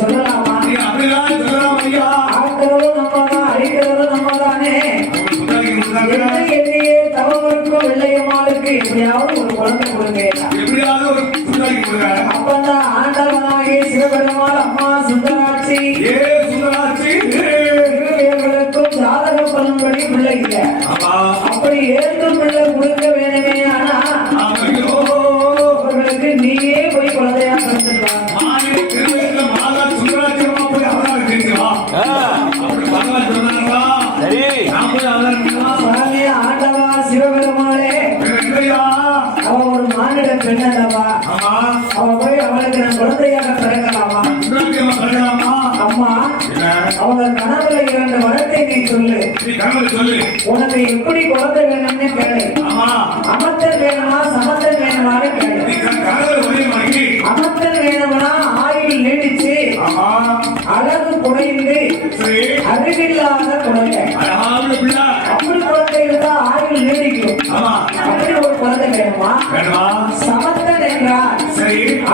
சொல்லலாமா? அப்படிதான் சொல்லலாம் ஐயா. ஆக்கிறதும் நம்ம தான், அழிக்கிறதும் நம்ம தானே. என்னையே தவறுக்கும் வெள்ளையம்மாளுக்கு எப்படியாவது ஒரு குழந்தை கொடுங்க. எப்படியாவது ஒரு புத்தாக்கி கொடுங்க. அப்பதான் ஆண்டவனாகிய சிவபெருமாள் அம்மா சுந்தராட்சி இருவர்களுக்கும் ஜாதக பலன்படி பிள்ளை இல்லை. அப்படி ஏற்கும் பிள்ளை கொடுக்க வேணுமே. ஆனா அவர்களுக்கு நீயே போய் குழந்தையா கொடுத்துருவாங்க. ஆண்டவா சிவபெருமாளே, அவ ஒரு மானிட பெண்ணல்லவா, அவ போய் அவளுக்கு நான் குழந்தையாக பிறக்கலாமா? அம்மா, அவங்க கனவுல இரண்டு வரத்தை நீ சொல்லு. உனக்கு எப்படி குழந்தை வேணும்னு கேளு. அமர்த்தல் வேணுமா சமத்தல் வேணுமான்னு கேளு. அமர்த்தல் வேணும்னா ஆயுள் நீடிச்சு அழகு குறைந்து அறிவில்லாத குழந்தை. அப்படி குழந்தை இருந்தா ஆயுள் நீடிக்கும். அப்படி ஒரு குழந்தை வேணுமா? சமத்தல் என்றால்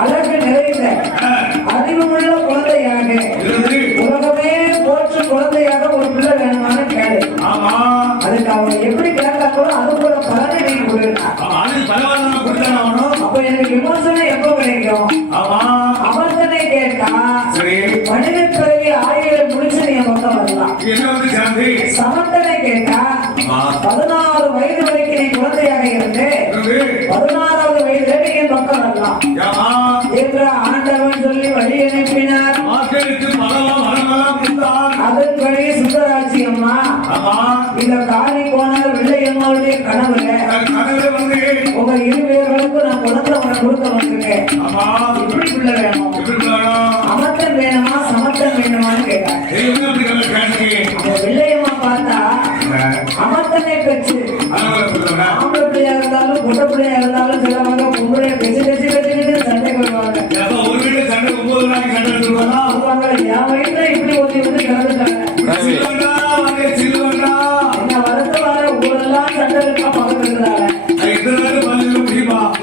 அழகு நிறைந்த அறிவுள்ள குழந்தையாக உலகமே போற்று குழந்தையாக ஒரு பிள்ளை வேணுமான்னு கேளு. அதுக்கு அவங்க எப்படி கேட்காங்களோ அது போல பலனை நீங்க கொடுக்கலாம். அப்ப எனக்கு விமோசனம் எப்ப கிடைக்கும்? அமர்த்தனை கேட்டா மனித பிறவி ஆயுளை முடிச்சு நீ பக்கம் வரலாம். சமர்த்தனை கேட்டா 16 வயது வரைக்கும் நீ குழந்தையாக இருந்து 16வது வயதுல நீ என் பக்கம் வரலாம் என்ற ஆண்டவன் சொல்லி வழி அனுப்பினார். அதன்படி சுந்தராட்சி அம்மா இந்த காரி கோணர் வெள்ளையம்மாவுடைய கனவுல உங்க இருவேர்களுக்கும் நான் குழந்தை கொடுக்க வந்திருக்கேன். எப்படி பிள்ளை வேணும்? அமர்த்தம் வேணுமா சமர்த்தம் வேணுமான்னு கேட்டார். வெள்ளையம்மா பார்த்தா அமர்த்தனை பெற்று ஆம்பளை பிள்ளையா இருந்தாலும் பொட்ட பிள்ளையா இருந்தாலும் சிலவங்க பொம்பளைய பெற்று பெற்று பெற்று சண்டை கொள்வாங்க. என் வயசுல இப்படி ஒத்தி வந்து கிடந்துட்டாங்க. என்ன வருத்த வர ஊரெல்லாம் சண்டை இருக்கா பக்கத்துக்கிறாங்க.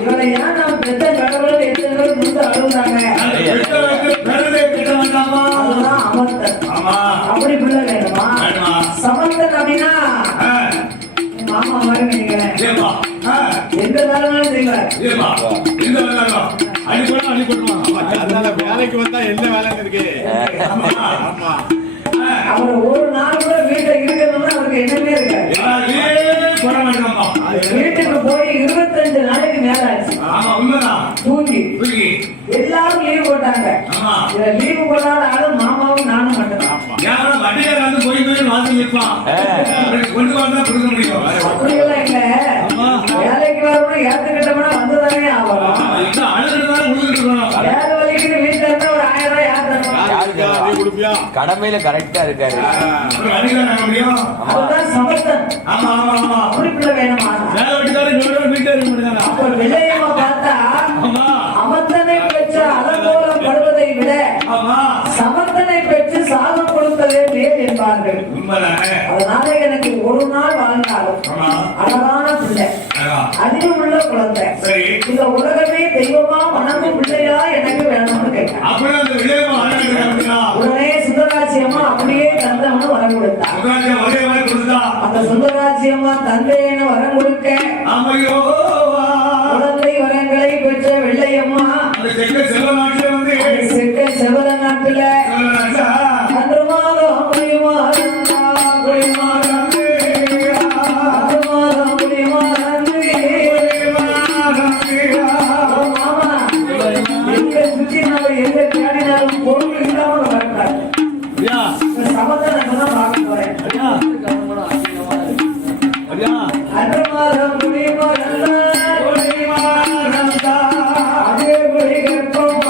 இவரை ஏன் நம்ம பெற்ற கடவுள் எத்தனை பேர் முந்து அழுகுறாங்க. அதுதான் அமர்த்தன். அப்படி பிள்ளை வேணுமா? சமர்த்தன் அப்படின்னா மாமா மாதிரி நினைக்கிறேன். எந்த வேலைனாலும் செய்வார். வேலைக்கு வந்தா என்ன வேலைங்க இருக்கு? அவர் ஒரு நாள் கூட வீட்டை இருக்கணும்னா அவருக்கு என்னமே இருக்காது. வீட்டுக்கு போய் 25 நாளைக்கு மேல ஆச்சு. தூங்கி எல்லாரும் லீவ் போட்டாங்க. லீவு போடாத ஆளும் மாமாவும் நானும் மட்டும்தான். அப்படியெல்லாம் இல்ல. வேலைக்கு வரணும் ஏத்துக்கிட்டோம்னா வந்துதானே ஆகும். வேலை வலிக்கு வீட்டுல இருந்தா ஒரு 1000 ரூபாய் யார் தருவா? கடமையில கரெக்டா இருக்காரு. அதுதான் சமர்த்தன். குறிப்பிட வேணுமா? அப்ப விலையமா பார்த்தா அமர்த்தனை பெற்ற அலங்கோலப்படுவதை விட சமர்த்தனை பெற்று சாதம் கொடுத்ததே மேல் என்பார்கள். அதனால எனக்கு ஒரு நாள் வாழ்ந்தாலும் அழகான பிள்ளை, அறிவு உள்ள குழந்தை, இந்த உலகமே தெய்வமா வணங்கும் பிள்ளையா எனக்கு வேணும்னு கேட்டேன். உடனே சுந்தராட்சி அம்மா அப்படியே தந்தவனு வரம் கொடுத்தா. அந்த சுந்தராட்சி அம்மா தந்தையனு வரம் கொடுக்க குழந்தை வரங்களை பெற்ற வெள்ளையம்மா செக்க செவல நாட்டுல அன்று மாதம் முடியுமா எந்த தேடினாலும் பொருள் இல்லாமல் வரக்கூடாது. சமத்தனை பார்க்க போறேன். அன்று மாதம் முடியுமா அதே குடி கற்போம்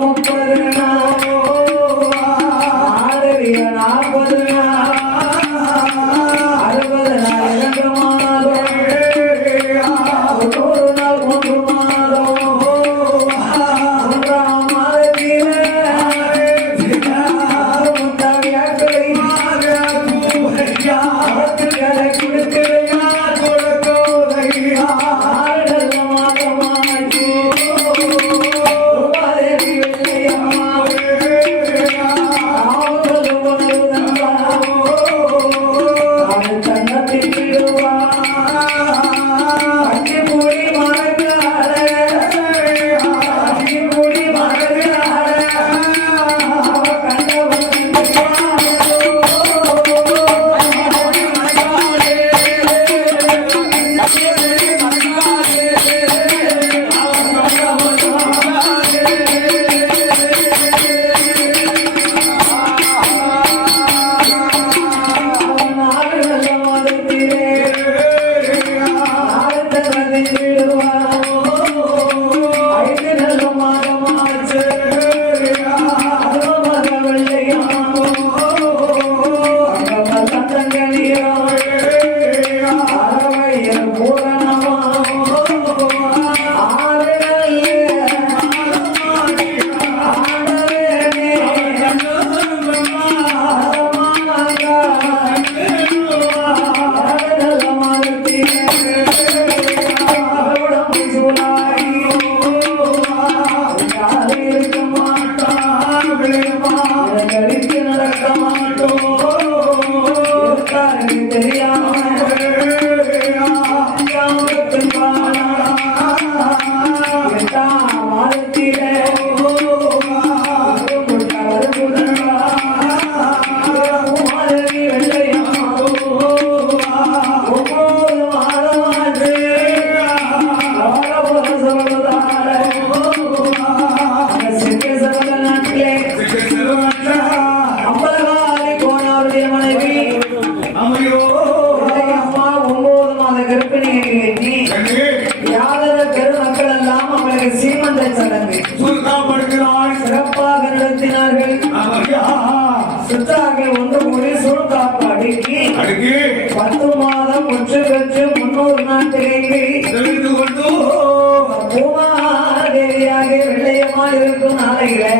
30 நாள் ஆடறிய 40 நாள் 60 நாள் 2 மாதம் 90 நாள் 3 மாதம் 3ஆம் மாதத்திலே முத்தாவியாக்களை அவற்றுக்களை கொடுக்கிறையா கொடுக்கோதையா ஆடல் மாதமாகி உமாதேவி வெள்ளையம்மா ஆவல் உணர்வுதா அவள் கண்ணத்தில் விடுவா அச்சிப்பொடி மரக்கார அச்சிப்பொடி மரக்கார அவ கண்டவன் சீமந்த சடங்கு சிறப்பாக நடத்தினார்கள். சித்தார்கள் ஒன்று கூடி சூழ்காப்பு அடுக்கி 10 மாதம் முற்று பெற்று 300 நாள் திகழ்ந்து பூமாதேவியாக வெள்ளையம்மா இருக்கும் நாளையிலே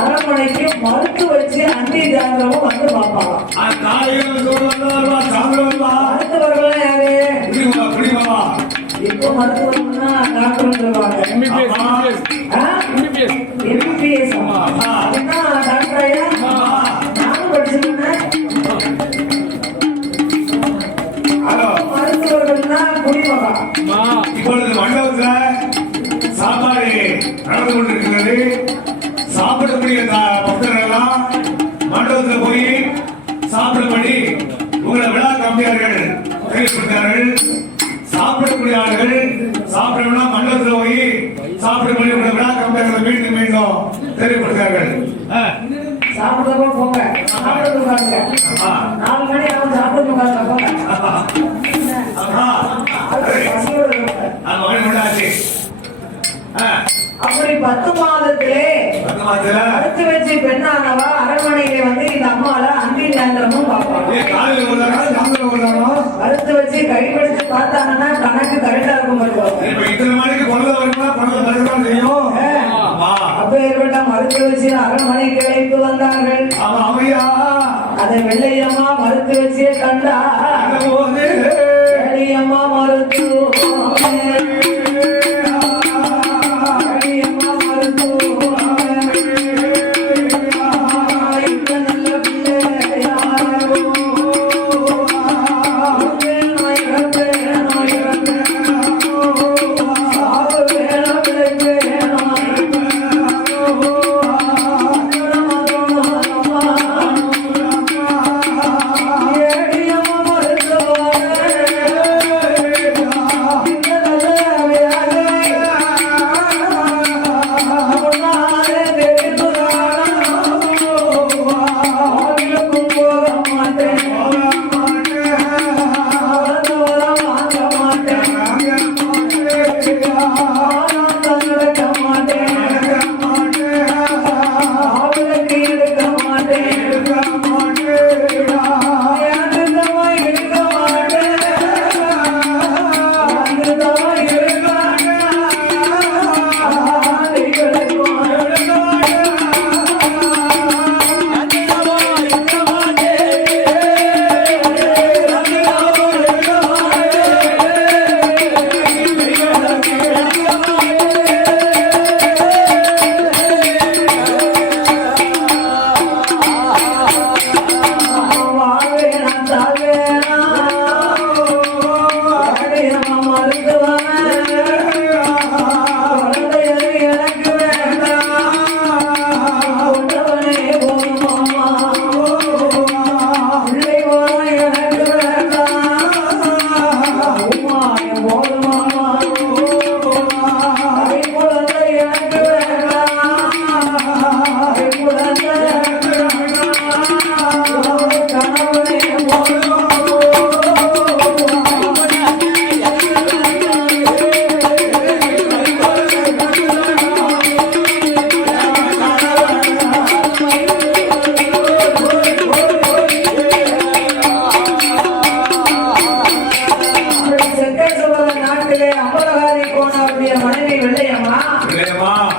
அரண்மனைக்கு மறுத்து வச்சு அண்டி ஜாதகமும் வந்து பார்ப்பாங்க. மருத்துவர்கள் யாரு? இப்போ மருத்துவர்னா டாக்டர் சொல்லுவாங்க. MBBS அப்படின்னா டாக்டர் ஐயா நானும் படிச்சிருந்தேன். மருத்துவர்கள்னா குடிமகன். இப்பொழுது மண்டபத்துல சாப்பாடு நடந்து கொண்டிருக்கிறது. சாப்பிடக்கூடிய பக்தர்கள் எல்லாம் மண்டபத்தில் போய் சாப்பிடும்படி உங்களை விழா கம்பியார்கள் கையெழுத்தார்கள். சாப்பிடக்கூடிய ஆளுகள் சாப்பிடணும் மண்டபத்தில் போய் சாப்பிடும்படி உங்களை விழா கம்பியார்கள் மீண்டும் மீண்டும் தெரியப்படுத்தார்கள். சாப்பிடுறப்போ போங்க, சாப்பிடுறது பாருங்க. 4 மணி அவன் சாப்பிடுறது பாருங்க போங்க. அப்படி 10 மாதத்திலே அடுத்து வச்சு பெண்ணானவா அரண்மனையில வந்து இந்த அம்மால அந்தி நேந்திரமும் பார்ப்பாங்க. அடுத்து வச்சு கைப்பிடிச்சு பார்த்தாங்கன்னா கணக்கு கரெக்டா இருக்கும். அப்ப ஏற்பட்ட மறுத்து வச்சு அரண்மனைக்கு அழைத்து வந்தார்கள். ஆமா அவையா அதை வெள்ளையம்மா மறுத்து வச்சே கண்டா. போது வெள்ளையம்மா மறுத்து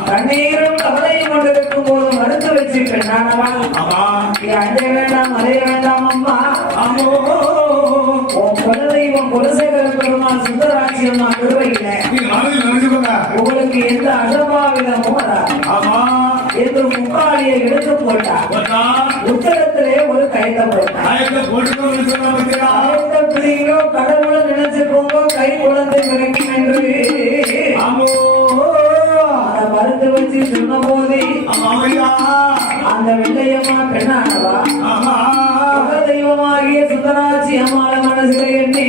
கண்ணீரும் கவலையும் கொண்டிருக்கும் போது மறுத்து வச்சிருக்கேன். அஞ்ச வேண்டாம் அறைய வேண்டாம் அம்மா. குலதெய்வம் குலசேகர பெருமாள் சுந்தராட்சி அம்மா திருவையில உங்களுக்கு எந்த அசம்பாவிதமும் என்று முக்காலியை எடுத்து போட்டா உத்தரத்திலே ஒரு கயத்தை போட்டீங்களோ கடவுளை நினைச்சுக்கோங்க கை குழந்தை வரைக்கும் என்று அதை மறுத்து வச்சு சொன்ன போதே அந்த வெள்ளையம்மா பெண்ணானவா தெய்வமாகிய சுந்தராட்சி அம்மாள மனசுல எண்ணி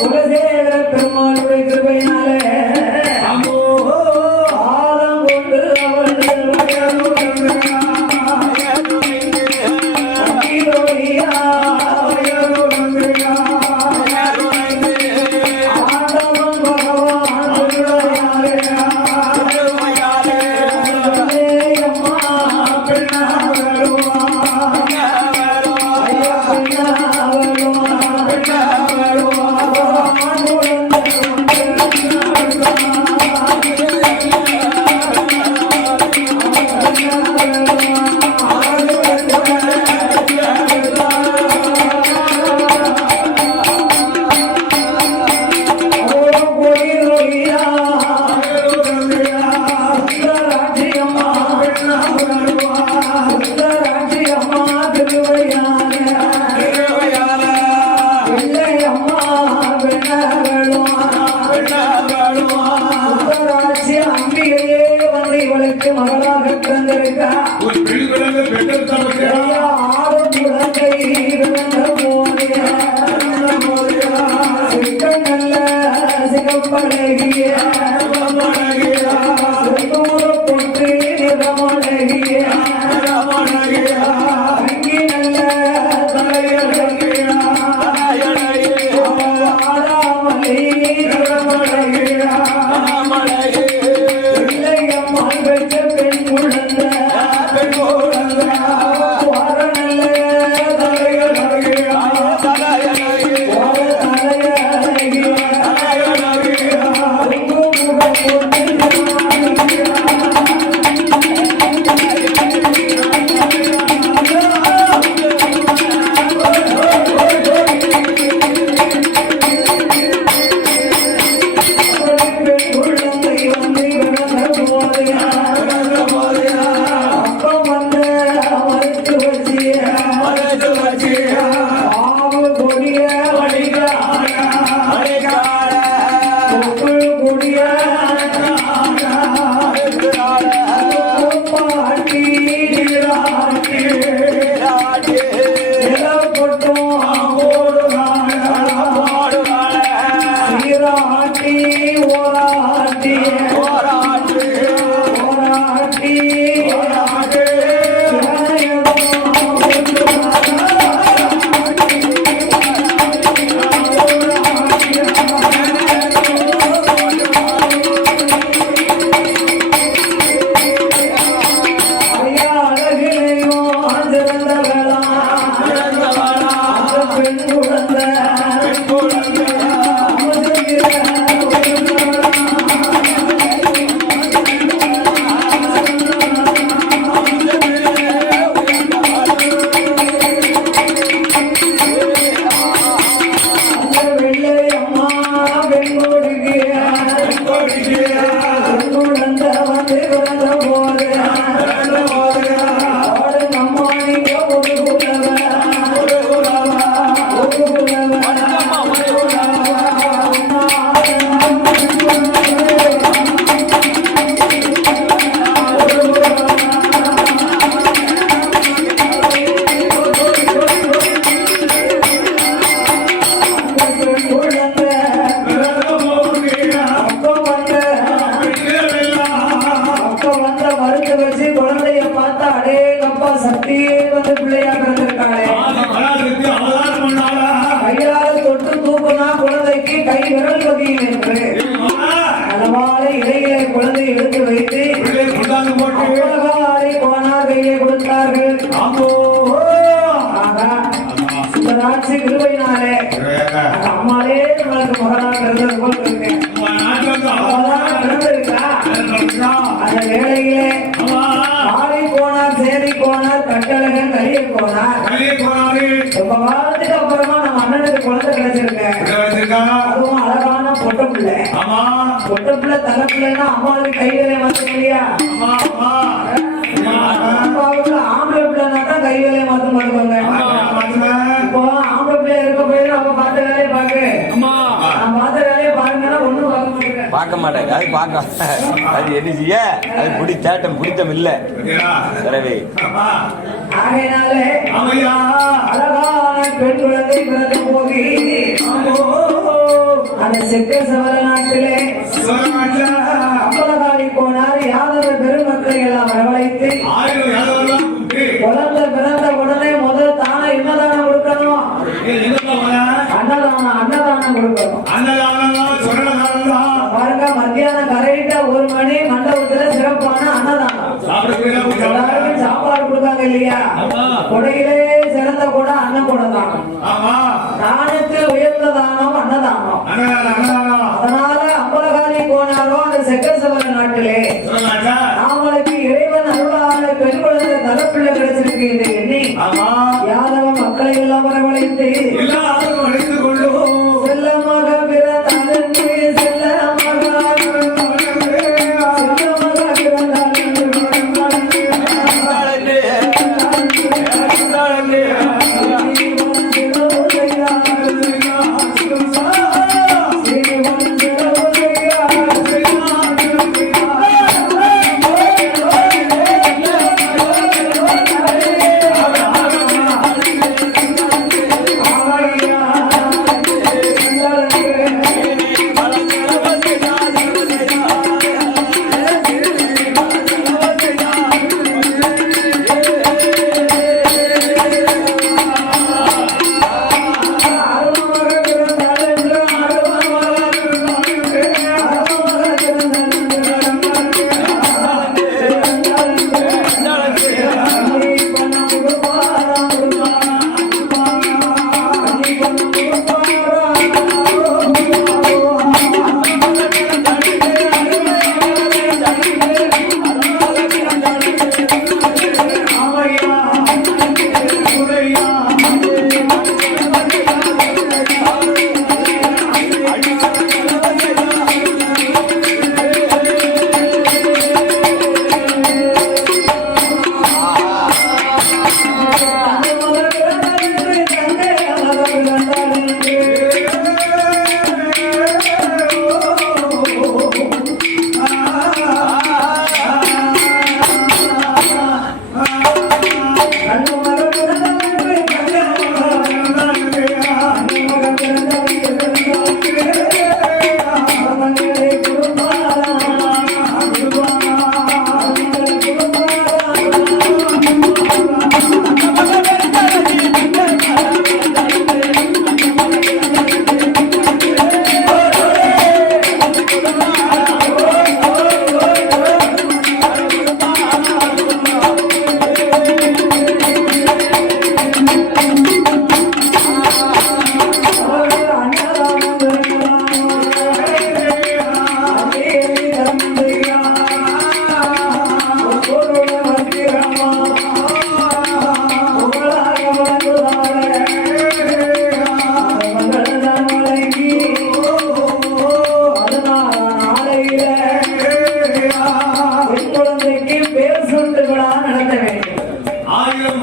குலசேகர பெருமாளுடைய கிருபையினாலே ஆலம் கொண்டு அவள் மகளாக பிறந்திருக்கா ஆடும் குழந்தை நல்ல சிகப்பழகிய பொட்டு நிறமழகிய அங்கி நல்ல ஆடாமலை நீராட்டி நீராட்டி நிலம் கொட்டும் நீராட்டி ஓராட்டி ஓராட்டி அம்மாலே நம்மளுக்கு மகனாக இருந்தது போல் இருக்கேன். அந்த வேளையிலே ஆடி போனார், சேரி போனார், கட்டழகன் கலிய போனார். ரொம்ப காலத்துக்கு அப்புறமா நம்ம அண்ணனுக்கு குழந்தை கிடைச்சிருக்கேன். அதுவும் அழகான பொட்ட பிள்ளை. பொட்ட பிள்ளை தலை பிள்ளைன்னா அம்மாவுக்கு கை வேலையை மாத்த இல்லையா? அப்பாவுக்கு ஆம்பளை பிள்ளைனா தான் கை வேலையை மாத்த மாட்டுவாங்க. இப்போ ஆம்பளை பிள்ளை இருக்க போய் நம்ம பார்த்த வேலையை பாக்கு, நான் பார்த்த வேலையை பாருங்கன்னா ஒண்ணும் பார்க்க மாட்டேன். அது பார்க்க அது என்ன செய்ய, அது பிடித்தாட்டம் பிடித்தம் இல்ல. ஆகையினாலே அழகான பெண் குழந்தை பிறந்து போகி அந்த செக்க சவர நாட்டிலே அம்பலகாரி போனார். யாதவ பெருமக்களை எல்லாம் வரவழைத்து குழந்தை பிறந்த உடனே முதல் தானே என்னதானம் கொடுக்கணும்? அன்னதானம் கொடுக்கணும். பாருங்க, மத்தியானம் கரெக்டா 1 மணி மண்டபத்துல சிறப்பான அன்னதானம். எல்லாருக்கும் சாப்பாடு கொடுக்காங்க இல்லையா? கொடையிலே சிறந்த கூட அன்னக்கூட தானம். தானத்தில் உயர்ந்த தானம் அன்னதானம். அதனால அம்பலகாரி போனாரோ அந்த செக்கசவர நாட்டிலே அவங்களுக்கு இறைவன் அருளான பெண் குழந்தை தலைப்பிள்ளை கிடைச்சிருக்கு என்று எண்ணி யாதவ மக்களை எல்லாம் வரவழைத்து செல்லமாக பிறந்தாலும் செல்லமாக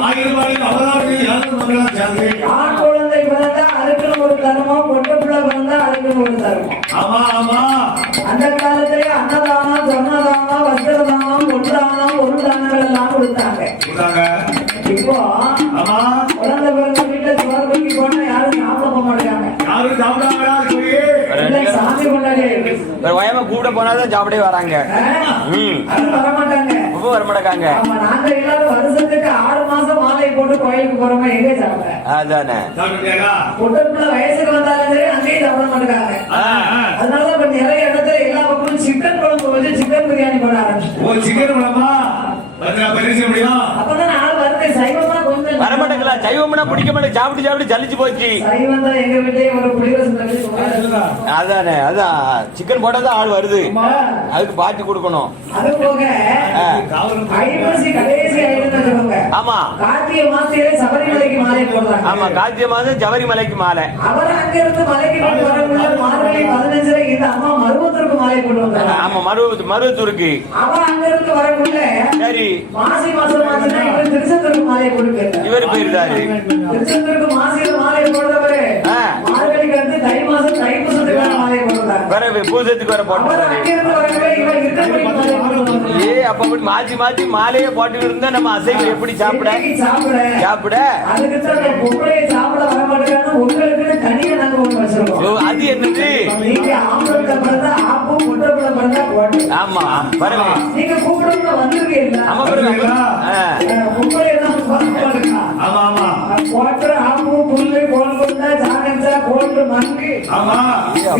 ஆயிரம் அவதாரம் யாரும் மங்களம் சேர்ந்து ஆண் குழந்தை பிறந்தா அதுக்குன்னு ஒரு தர்மம், பொட்டை பிள்ளை பிறந்தா அதுக்குன்னு ஒரு தர்மம். ஆமா ஆமா அந்த காலத்திலே அன்னதானம், சொன்னதானம், வஸ்திரதானம், பொன்தானம், ஒரு தானங்கள் எல்லாம் கொடுத்தாங்க. இப்போ ஆமா குழந்தை பிறந்த வீட்டுல சோறு தூக்கி போனா யாரும் சாப்பிட போக மாட்டாங்க. யாரும் சாப்பிடாங்களா சாமி கொண்டாடியே இருக்கு. வயமா கூட போனாதான் சாப்பிடவே வராங்க. அது வரமாட்டாங்க. வரமாட்டாங்க. ஆமா, நாங்க எல்லாரும் வருஷத்துக்கு 6 மாசம் மாலை போட்டு கோயிலுக்கு போறோமா, எங்க சாப்பிட அதானே பொட்டப்புல வயசுக்கு வந்தாலும் சரி அங்கேயும் சாப்பிட மாட்டாங்க. அதனால இப்ப நிறைய இடத்துல எல்லா பக்கமும் சிக்கன் குழம்பு வச்சு சிக்கன் பிரியாணி பண்ண ஆரம்பிச்சு. சிக்கன் குழம்பா அப்பதான் ஆள் வருது. சைவமா கொஞ்சம் வரமாட்டேங்களா? சைவம்னா பிடிக்க மாட்டேன். சாப்பிட்டு சாப்பிட்டு சலிச்சு போச்சு. சைவம் தான் எங்க வீட்லயே ஒரு புளிவரசம். அதானே அதான் சிக்கன் போட்டாதான் ஆள் வருது. அதுக்கு பாட்டி கொடுக்கணும். அது போக ஐப்பசி கடைசி ஐந்து சொல்லுங்க. ஆமா கார்த்திகை மாசத்திலே சபரிமலைக்கு மாலை போடுறாங்க. ஆமா கார்த்திகை மாதம் சபரிமலைக்கு மாலை. அவர் அங்க இருந்து மலைக்கு போய் வரக்குள்ள மார்கழி 15 இந்த அம்மா மருவத்தூருக்கு மாலை போட்டு வந்தாங்க. ஆமா மருவத்தூருக்கு. அவன் அங்க இருந்து வரக்குள்ள சரி மாசி மாசம் ஆச்சுன்னா இவர் திருச்செந்தூருக்கு மாலை போட்டு இவர் போயிருந்தாரு. திருச்செந்தூருக்கு மாசியில மாலை போடுறவரு மார்கழிக்கு அடுத்து தை மாசம் தைப்பூசத்துக்கு மாலை போடுறாங்க. வர பூசத்துக்கு வர போட்டாரு. அங்க இருந்து வரக்குள்ள இவர் இருக்கபடி மாலை போடுவாங்க. அப்ப மாத்தி மாத்தி மாலையே போட்டு இருந்தா நம்ம அசைவம் எப்படி சாப்பிட அதுக்கு தான் பொம்பளை சாப்பிட வர மாட்டேங்கிறாங்க. உங்களுக்கு தனியா நாங்க ஒண்ணு வச்சிருக்கோம். அது என்னது? நீங்க ஆம்பளை பிறந்தா ஆப்பு, பொட்டை பிள்ளை பிறந்தா கோட்டை. ஆமா பாருங்க நீங்க கூப்பிடணும் வந்துருக்கீங்க. ஆமா பாருங்க பொம்பளை எல்லாம் பாருங்க. ஆமா ஆமா கோட்டை, ஆப்பு, புல்லு, கோல் கொண்டா, சாணச்சா, கோட்டு, மங்கு,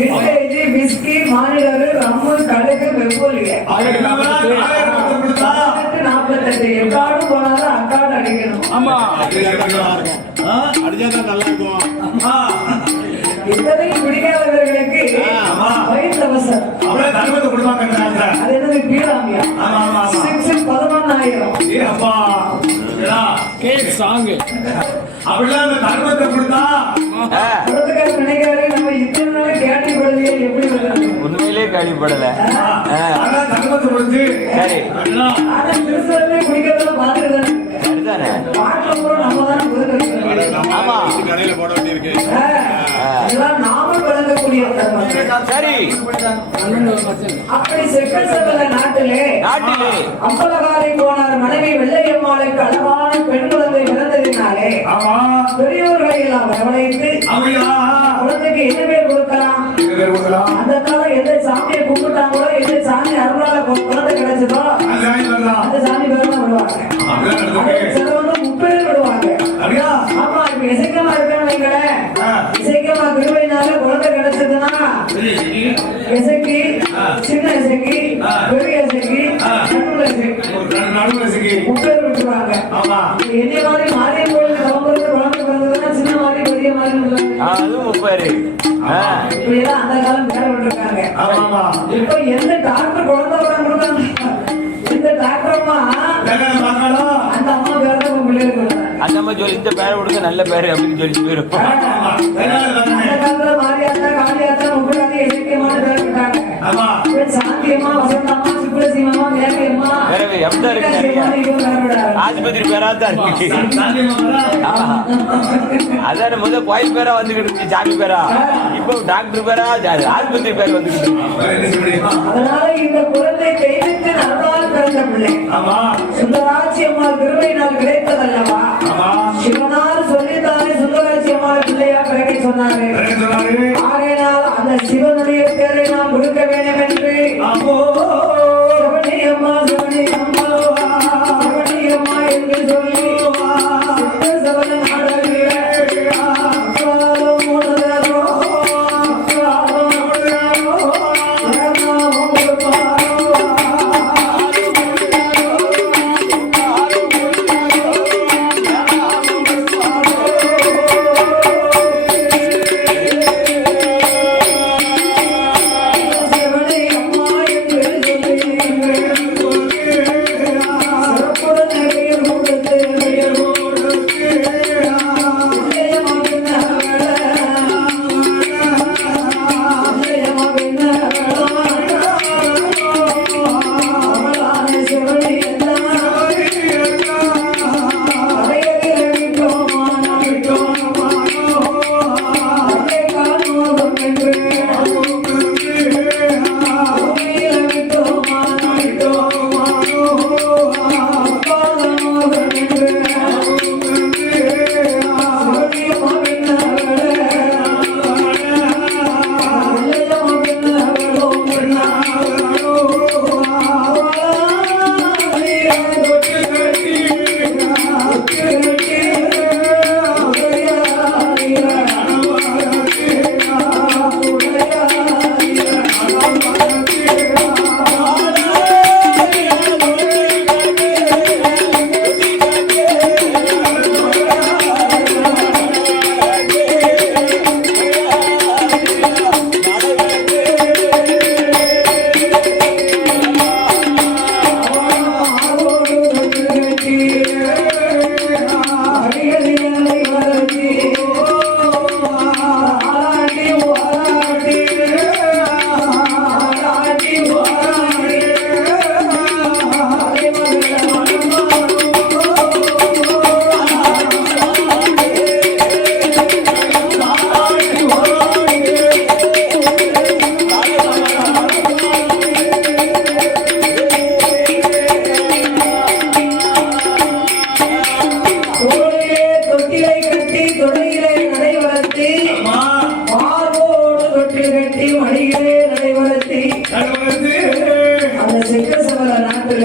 வில்லேஜ், விஸ்கி, மாநிலரு, ரம்மு, கடுகு, வெப்போலிய 48 எக்காடு போனாலும் அக்காடு அடிக்கணும். ஆமா அடிச்சாதான் நல்லா இருக்கும். இத்தனையும் பிடிக்காதவர்களுக்கு வயிற்று அவசரம். தர்மத்தை கொடுப்பாங்க. அது என்னது பீடாமியா 11,000. அப்படிலாம் தர்மத்தை கொடுத்தா நினைக்கிறாரு நம்ம இத்தனை நாள் கேள்விப்படலையே, எப்படி உண்மையிலே கேள்விப்படல. தர்மத்தை கொடுத்து சரி ஆனா திருசூர்லயே குடிக்கிறதெல்லாம் பாத்துருக்காங்க. சரிதானே பாட்டில் கூட நம்ம தானே ஆமா கடையில போட வேண்டியிருக்கு. எல்லாம் நாமல் வழங்கக்கூடிய சரி. அப்படி செக்கல் செவல நாட்டிலே அம்பலகாரை போனார் மனைவி வெள்ளையம்மாளுக்கு அழகான பெண் குழந்தை பிறந்ததினாலே பெரியோர்களை எல்லாம் வரவழைத்து குழந்தைக்கு என்ன பேர் கொடுக்கலாம்? அந்த காலம் எந்த சாமியை கும்பிட்டாங்களோ, எந்த சாமி அருளால குழந்தை கிடைச்சதோ அந்த சாமி பேர் தான் விடுவாங்க. சிலவங்க முப்பேர் விடுவாங்க. ஆமா இப்ப இசைக்கமா இருக்கணும் வைங்களேன். இசைக்கமா கிருபையினால குழந்தை கிடைச்சதுன்னா இசைக்கு, சின்ன இசைக்கு, பெரிய இசைக்கு, நடுவுல இசைக்கு முப்பேர் விட்டுருவாங்க. என்னைய மாதிரி மாறிய கோயில் குழந்தை பிறந்ததுன்னா சின்ன மாதிரி பெரிய மாதிரி அதுவும் முப்பேரு. இப்படியெல்லாம் அந்த காலம் பேர் விட்டுருக்காங்க. இப்ப எந்த டாக்டர் குழந்தை படம் கொடுத்தாங்க, இந்த டாக்டர்மா அந்த அம்மா பேர் தான் பிள்ளைங்க அந்த அம்மா சொல்லி இந்த பேரை கொடுக்க நல்ல பேரு அப்படின்னு சொல்லி போயிருக்கும். அந்த காலத்துல மாரியாத்தா, காளியாத்தா, முப்பதாதி இலக்கியமான பேர் விட்டாங்க. சாந்தியம்மா, வசந்தம்மா, சுப்ரசியம்மா, மேலையம்மா, அப்படிதான் இருக்கு. ஆஸ்பத்திரி பேரா தான் இருக்கு. அதான் முதல் கோயில் பேரா வந்துகிட்டு இருக்கு, சாமி பேரா. இப்போ டாக்டர் பேரா, ஆஸ்பத்திரி பேர் வந்துகிட்டு இருக்கு. அதனால இந்த குழந்தை தெய்வத்தின் அருளால் பிறந்த பிள்ளை. சுந்தராட்சி அம்மா கிருபையினால் கிடைத்ததல்லவா? சிவனார் சொல்லித்தானே சுந்தராட்சி அம்மா பிள்ளையா பிறக்க சொன்னாரு. ஆகையினால் அந்த சிவனுடைய பேரை நாம் கொடுக்க வேண்டும் என்று சிவனி அம்மா, சிவனி அம்மா, சிவனி அம்மா என்று சொல்லி சபதம் சிவனி அம்மா என்று அடியதினை வளர்த்தி ஆராட்டி ஓராட்டி ஆராட்டி ஓராட்டி தொட்டிலை கட்டி தொடையிலே நடை வளர்த்தி மார்போடு தொட்டில் கட்டி மடியிலே நடை வளர்த்தி அந்த சிக்கசவர நாட்டுல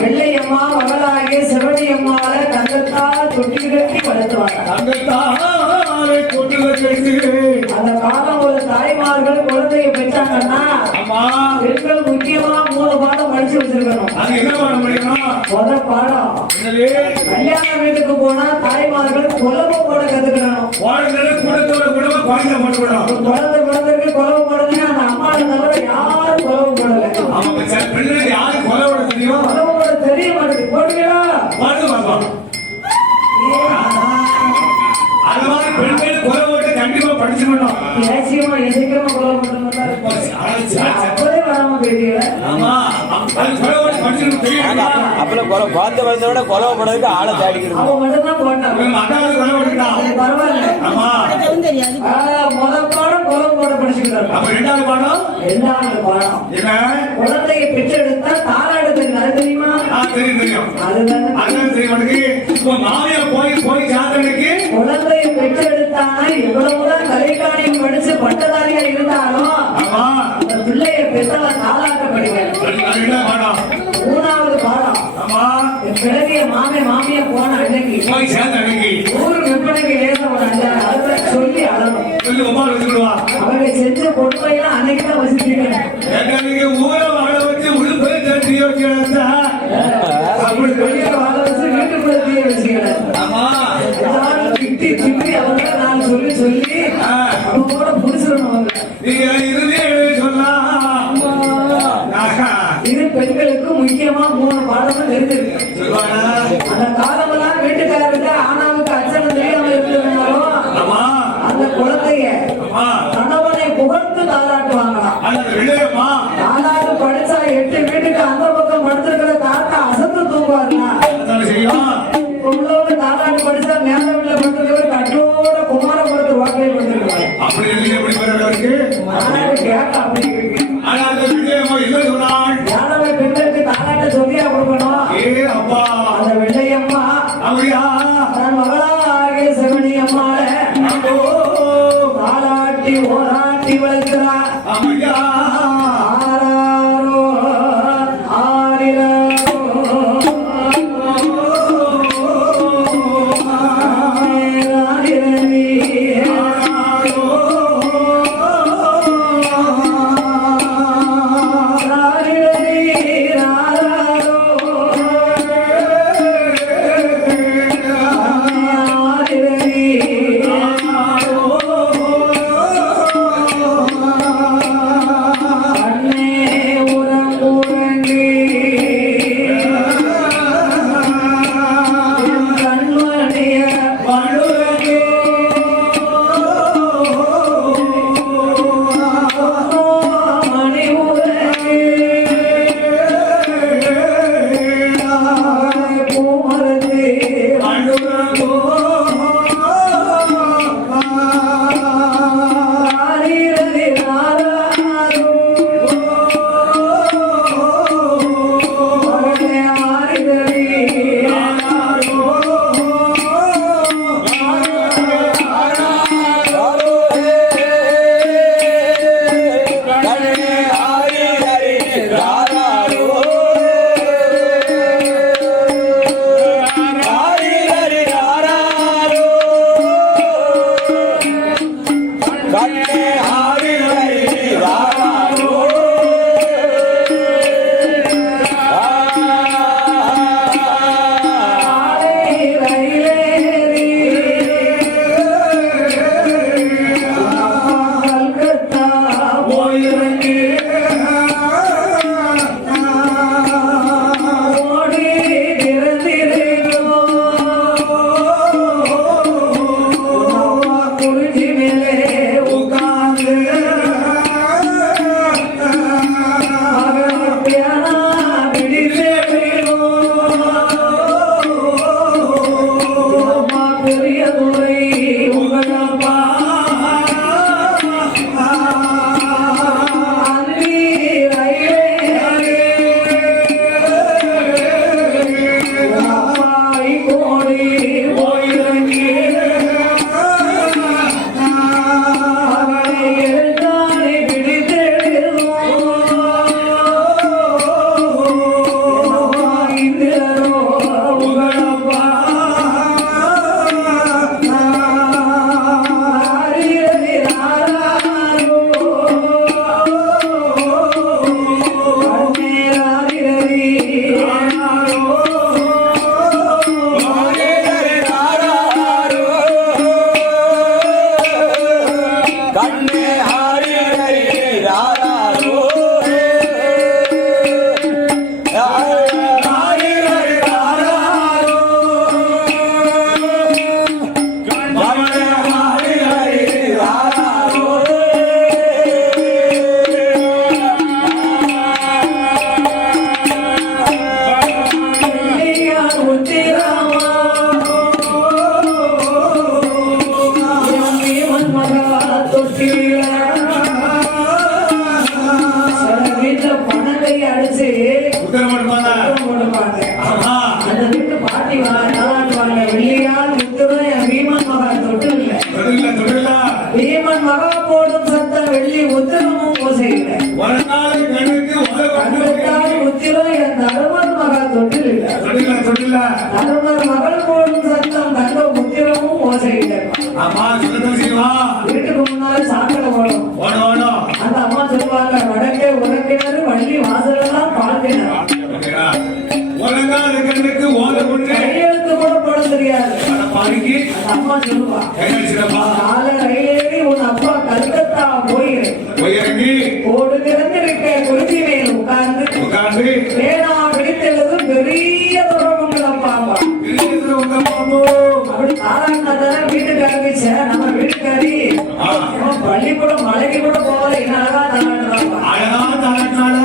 வெள்ளையம்மா மகளாகிய சிவனியம்மாள தங்கத்தால் தொட்டில் கட்டி வளர்த்துவாங்க. அந்த காலம் ஒரு தாய்மார்கள் குழந்தையை பெற்றாங்கன்னா பெண்கள் முக்கியமா 3 பாடம் படிச்சு வச்சிருக்கணும். முதல் பாடம் கல்யாண வீட்டுக்கு போனா தாய்மார்கள் குழம்பு போட கத்துக்கணும். குழந்தை பிறந்ததுக்கு குழம்பு போடுங்க அந்த அம்மாவை தவிர யாரும் குழம்பு போடல. குழம்பு போட தெரிய மாட்டேங்குது. போடுங்களா கண்டிப்பா படிச்சுக்கணும். ஏசியமா எசிக்கமா குழம்பு அப்பவே வராம தெரியல. அப்புறம் குழந்தை வளர்ந்தோட கொலை போடுறதுக்கு ஆளை தேடிக்கிறது. அவன் மட்டும்தான் போட்டான். பரவாயில்ல. முதல் பாடம் குழம்பு போட படிச்சுக்கிறார். ரெண்டாவது பாடம் குழந்தையை பெற்றெடுத்தா தாளாடுறதுக்கு அது தெரியுமா? தெரியும். அதுதான் மாமியார் போய் சாதனைக்கு குழந்தையை பெற்றெடுத்தானா இவ்வளவுதான் கலைக்காணியம் படிச்சு பட்டதாரியா இருந்தாலும் அந்த பிள்ளைய பெற்றவ தாளாட்ட படிக்கிறார். 3வது பாடம் பிறகு மாமியா போன அன்னைக்கு ஊரு விற்பனைக்கு ஏற ஒரு அஞ்சாறு சொல்லி அழணும். அவங்க செஞ்ச கொடுமையெல்லாம் அன்னைக்குதான் வசிக்கிறேன். அப்படி வெளியே வாழ வச்சு வீட்டுக்குள்ள தீய வச்சுக்கிறேன். திட்டி திட்டி அவங்க 4 சொல்லி அவங்க கூட புடிச்சிடணும். அவங்க இது பெண்களுக்கு முக்கியமா 3 பாடம் தெரிஞ்சிருக்கு. அந்த காலமெல்லாம் வீட்டுக்காரருக்கு ஆணாவுக்கு அச்சனம் தெரியாம இருந்திருந்தாலும் அந்த குழந்தைய கணவனை புகழ்ந்து தாளாட்டுவாங்களாம். தாளாட்டு படிச்சா 8 வீட்டுக்கு அந்த பக்கம் படுத்திருக்கிற தாத்தா அசந்து தூங்குவாருன்னா உள்ளோட தாளாட்டு படிச்சா மேல வீட்டுல படுத்திருக்கிற கட்டோட குமாரபுரத்து வாக்கையை படுத்திருக்காங்க. கேட்டா அப்படி இருக்கு. யாரவை பெண்களுக்கு தாளாட்ட சொல்லியா கொடுக்கணும். அந்த வெள்ளையம்மா தன் மகளாகிய சிவனி அம்மாள தாளாட்டி ஓராட்டி வளர்க்கிறார். ஆராரோ ஆரிரோ ஆரிரவி இல்ல தருமர் மகள் போடும் சத்தம் தங்க உத்திரமும் ஓசையில்லை. ஆமா சொல்லட்டும் செய்வா வீட்டுக்கு முன்னால சாக்கடை போடும். ஓட ஓடும் அந்த அம்மா சொல்லுவாங்க, வடக்கே உனக்கிணறு வள்ளி வாசலெல்லாம் பால் கிணறு. ஒழுங்கா இருக்கிறதுக்கு ஓத கொண்டு கையெழுத்து கூட போட தெரியாது. பாடிக்கு அந்த அம்மா சொல்லுவா, கையெழுச்சிடப்பா கால ரயிலேறி உன் அப்பா கல்கத்தா போயிரு, போயிறங்கி ஓடு திறந்திருக்க குருதி மேல் உட்கார்ந்து உட்கார்ந்து பேனா பிடித்தெழுது பெரிய துறவங்களை பாப்பா. இருக்கிறது உங்க பாம்பு அப்படி தாராட்டாதான் வீட்டுக்காரங்க நம்ம வீட்டுக்காரி பள்ளிக்கூடம் மலைக்கு கூட போகல, என்ன அழகா தாராட்டுறாப்பா. அழகா தாளாட்டாளா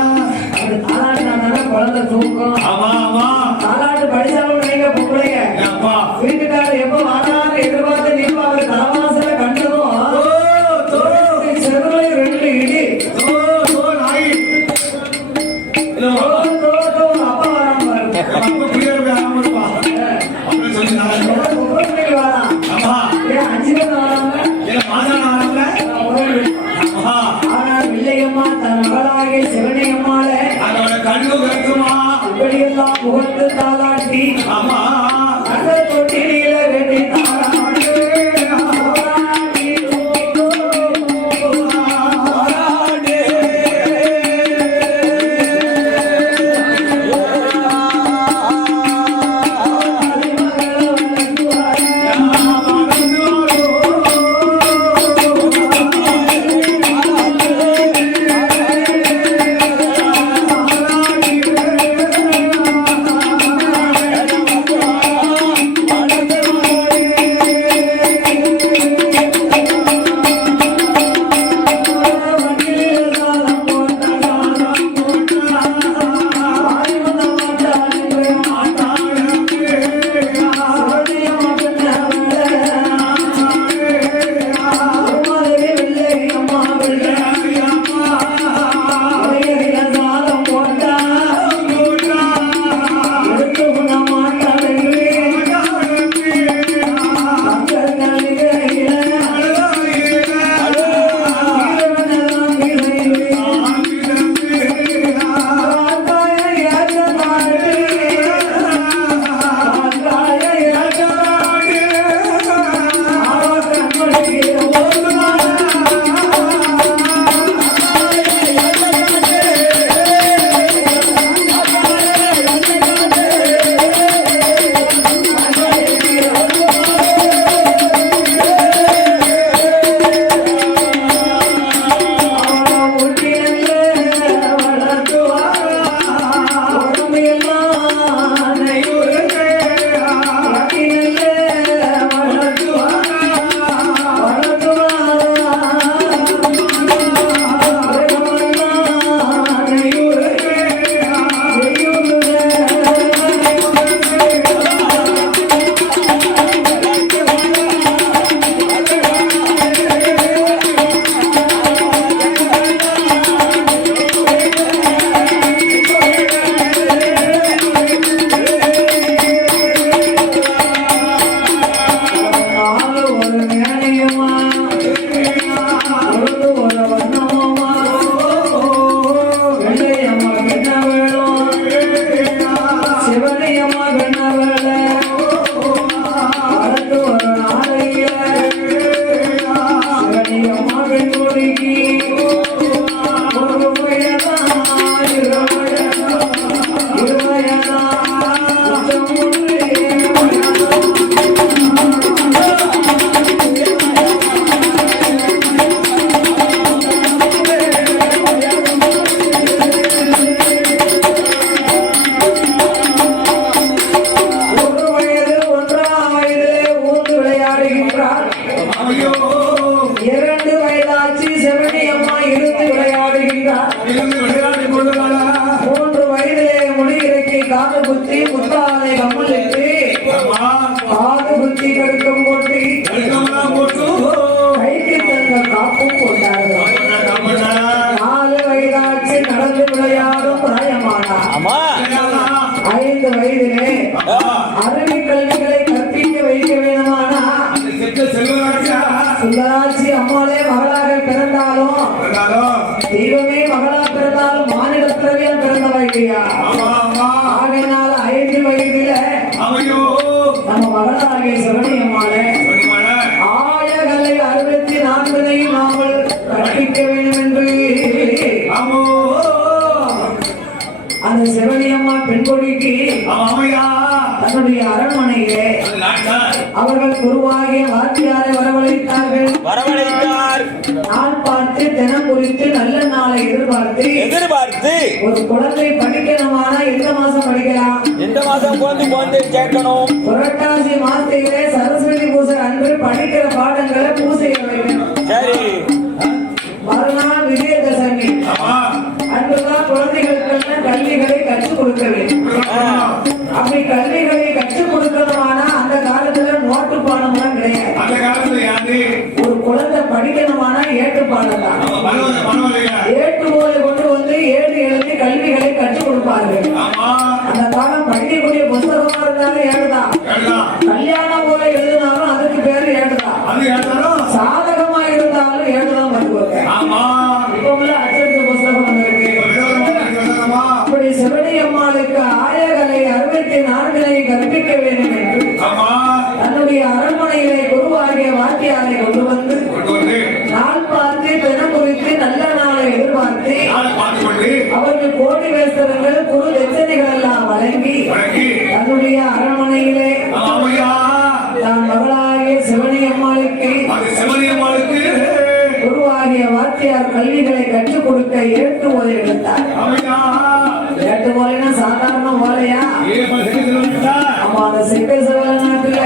அப்படி தாராட்டாதானே குழந்தை தூக்கம். ஆமா ஆமா தாலாட்டு படிச்சாலும் நீங்க பொம்பளைங்க அப்பா வீட்டுக்காரர் எப்ப வாடான்னு எதிர்பார்த்து நீங்க அவர் தலைவாசல கண்டதும் செருளை 2 இடி நாய் அப்பா வராம பாருங்க. அப்ப புரியவே ஆரம்பிப்பா அப்படின்னு சொல்லி நான் பொம்பளைங்க வரான். ஆமா ஏன் 5 பேர் வராங்க? இல்ல மாதான ஆரம்பல ஆமா ஆனால் வில்லையம்மா தன் மகளாகிய சிவனையம்மாள அதோட கண்ணு கருத்துமா இப்படியெல்லாம் முகத்து தாளாட்டி ஆமா அந்த தொட்டில வெட்டி தாளாட்டி காது குத்தி முத்தானை கம்மலிட்டு காது குத்தி கடுக்கம் போட்டு கைக்கு தந்த காப்பும் போட்டார்கள். 4 வயதாச்சு நடந்து விளையாடும் பிராயமானார். 5 வயதிலே அருவி கல்விகளை கற்பிக்க வைக்க வேண்டுமானா சுந்தராட்சி அம்மாளே மகளாக பிறந்தாலும் தெய்வமே மகளா பிறந்தாலும் மாநில பிறவியா பிறந்தவா இல்லையா? ஆகையினால் 5 வயதில தன்னுடைய அரண்மனையிலே அவர்கள் குருவாகிய வாத்தியாரை வரவழைத்தார். நாள் பார்த்து தினம் குறித்து நல்ல நாளை எதிர்பார்த்து ஒரு குழந்தை படிக்கணுமானா எந்த மாசம் படிக்கலாம்? எந்த மாசம் குழந்தை சேர்க்கணும்? புரட்டாசி மாசத்திலே சரஸ்வதி பூஜை அன்று படிக்கிற பாடங்களை பூஜையை வைக்கணும். சரி. மறுநாள் விஜயதசமி அன்றுதான் குழந்தைகளுக்கு கல்விகளை கற்றுக் கொடுக்க வேண்டும். அப்படி கல்விகளை கற்றுக் கொடுக்கணுமானா அந்த காலத்துல நோட்டு பாடம்லாம் கிடையாது. ஒரு குழந்தை படிக்கணுமானா ஏட்டு பாடம் தான். ஏட்டு போல கொண்டு வந்து ஏடு எழுதி கல்விகளை கற்றுக் கொடுப்பார்கள். அந்த காலம் படிக்கக்கூடிய புத்தகமா இருந்தாலும் ஏடுதான். கல்யாணம் போல எழுதினாலும் அதுக்கு பேரு ஏடுதான். சாதகமா இருந்தாலும் ஏடுதான் வருவாங்க. இப்ப உள்ள அச்சடித்த புத்தகம் வந்திருக்கு. அப்படி சிவனி அம்மாளுக்கு ஆயகலை 64 கற்பிக்க வேண்டும் என்று தன்னுடைய அரண்மனையிலே குருவாகிய வாத்தியாரை கொண்டு வந்து நாள் பார்த்து தினம் குறித்து நல்ல நாளை எதிர்பார்த்து அவர்கள் கோடி வேஸ்தரங்கள் குரு தட்சணைகள் எல்லாம் வழங்கி தன்னுடைய அரண்மனையிலே தான் மகளாகிய சிவனி அம்மாளுக்கு குருவாகிய வாத்தியார் கல்விகளை கற்றுக் கொடுக்க ஏட்டு ஓலை எடுத்தார். ஏட்டு ஓலைனா சாதாரண ஓலையா? ஆமா, அந்த சிக்கேஸ்வர நாட்டுல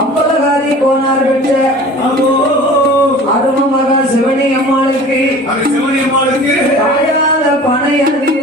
அம்பலகாரி கோனார் பெற்ற அரும மகள் சிவனி அம்மாளுக்கு தாயாத பனையதில்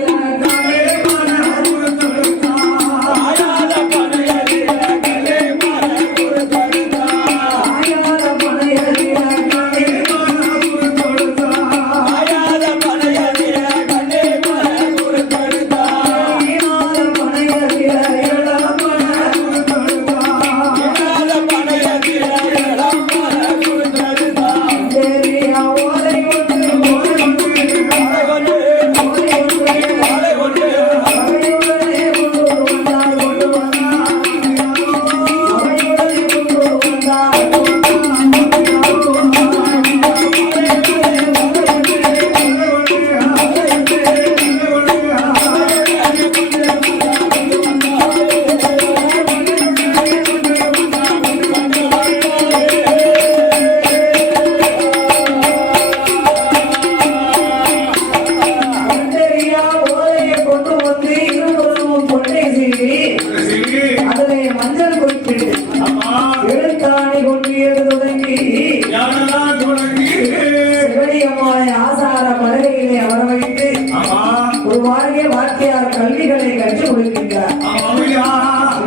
கல்விகளை கற்றுக் கொடுக்கின்றார்.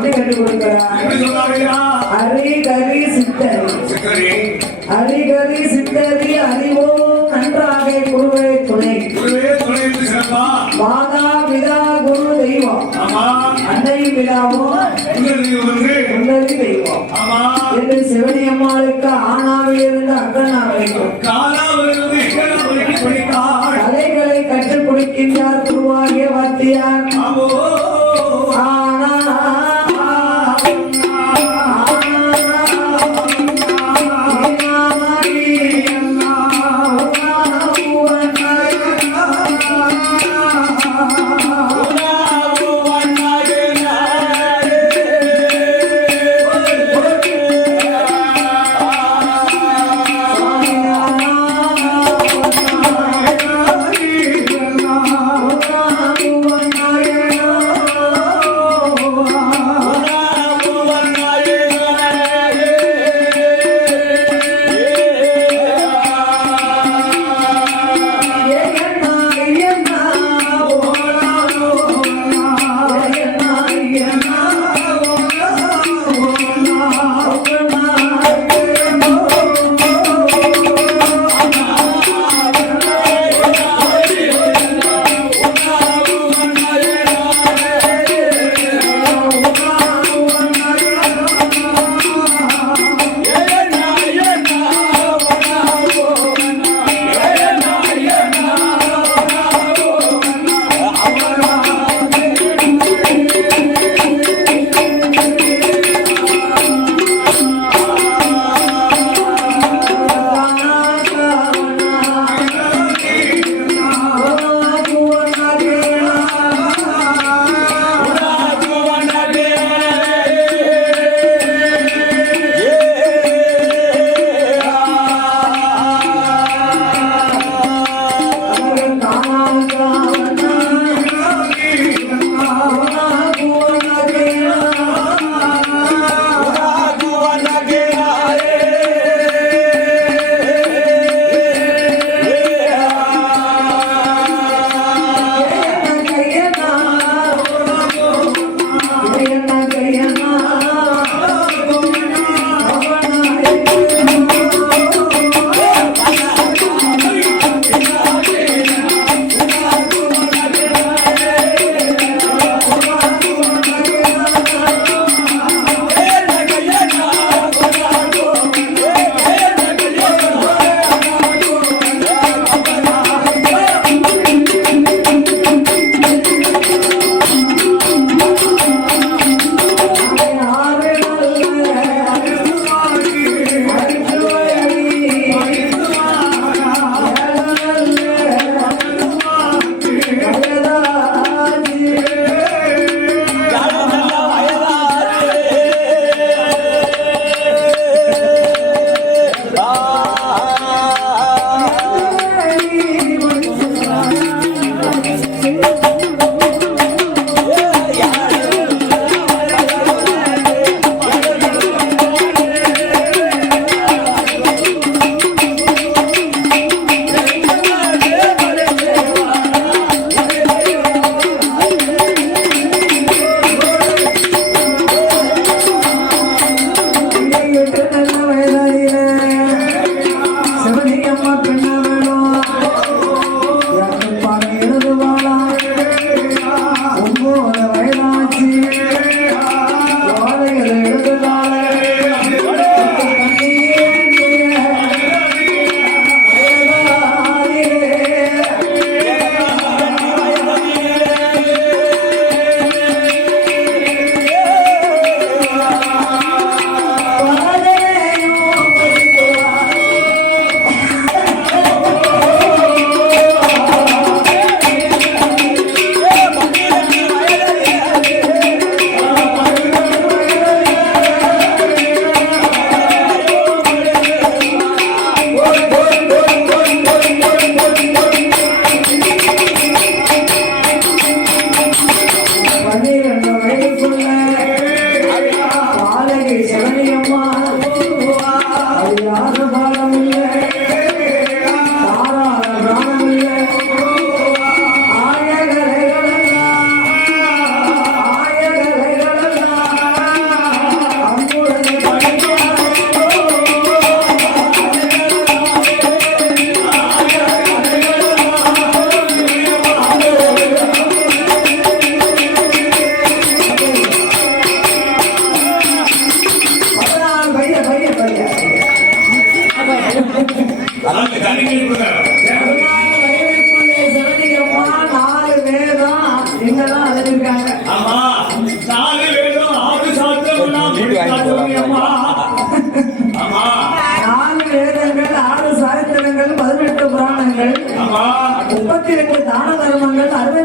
கற்றுக் கொடுக்கிறார். ஹரிகரி சித்தரி அறிவோம் நன்றாக குருவே துணை. மாதா பிதா குரு தெய்வம். அன்னையும் பிதாவும் உன்னதி தெய்வம் என்று சிவனி அம்மாளுக்கு ஆனாவில் இருந்து அக்கனா வரைக்கும் கலைகளை கற்றுக் கொடுக்கின்றார் குருவாகிய வாத்தியார்.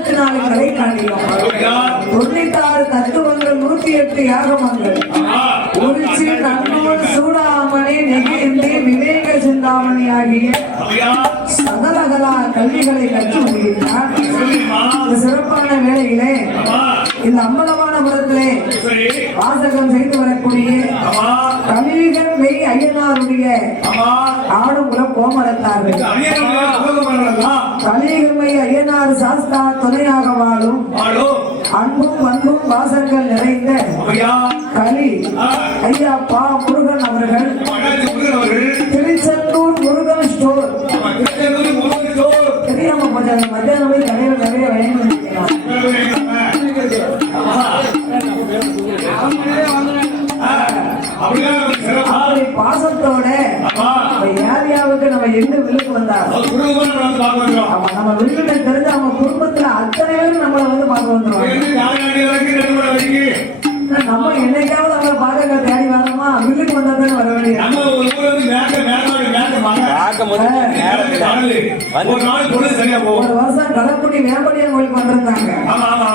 24 கலை காண்டியம், 96 தத்துவங்கள், 108 யாகமங்கள், உரிச்சி நன்னூல் சூடாமணி நெகிழ்ந்து விவேக சிந்தாமணி ஆகிய சகலகலா கல்விகளை கற்று வருகிறார். இந்த சிறப்பான வேளையிலே இந்த அம்பலமான புறத்திலே வாசகம் செய்து வரக்கூடிய கலிகன் மெய் ஐயனாருடைய ஆடுபுறம் கோமரத்தார்கள். கலிகன் மெய் ஐயனார் சாஸ்தா துணையாக வாழும் அன்பும் அன்பும் வாசங்கள் நிறைந்த கலி ஐயா பா முருகன் அவர்கள் திருச்செந்தூர் முருகன் ஸ்டோர் தெரியாம கொஞ்சம் மத்தியானம் போய் கடையில் நிறைய வயங்கு பாசத்தோட ஏரியாவுக்கு நம்ம எங்க விழுக்கு வந்தாலும் நம்ம விழுக்கு தெரிஞ்ச அவங்க குடும்பத்துல அத்தனை பேரும் நம்மளை வந்து பார்க்க வந்துருவாங்க. நம்ம என்னைக்காவது அவங்களை பார்க்க தேடி வரணுமா, வில்லுக்கு வந்தா தானே வர வேண்டிய ஒரு வருஷம் கடற்குடி வேம்படியா கோயிலுக்கு வந்திருந்தாங்க.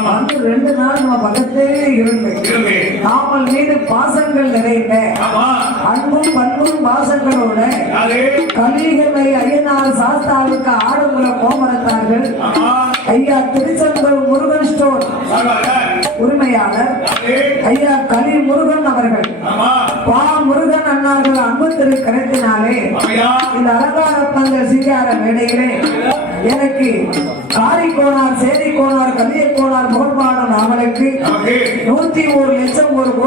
வந்து 2 நாள் நம்ம பக்கத்தே இருந்து நாமல் மீது பாசங்கள் நிறைந்த அன்பும் பண்பும் பாசங்களோட கலிகனை ஐயனார் சாஸ்தாவுக்கு ஆடுமுறை கோமரத்தார்கள் ஐயா திருச்செந்தூர் முருகன் ஸ்டோர் உரிமையாளர் ஐயா கலி முருகன் அவர்கள் பா முருகன் அண்ணார்கள் அன்பு திரு கருத்தினாலே இந்த அலங்கார பந்தல் சிங்கார மேடையிலே எனக்கு காரிக்கோணார், சேரிக்கோணார், கலியக்கோணார், முகப்பாடு நாவலுக்கு 101 லட்சம் ஒரு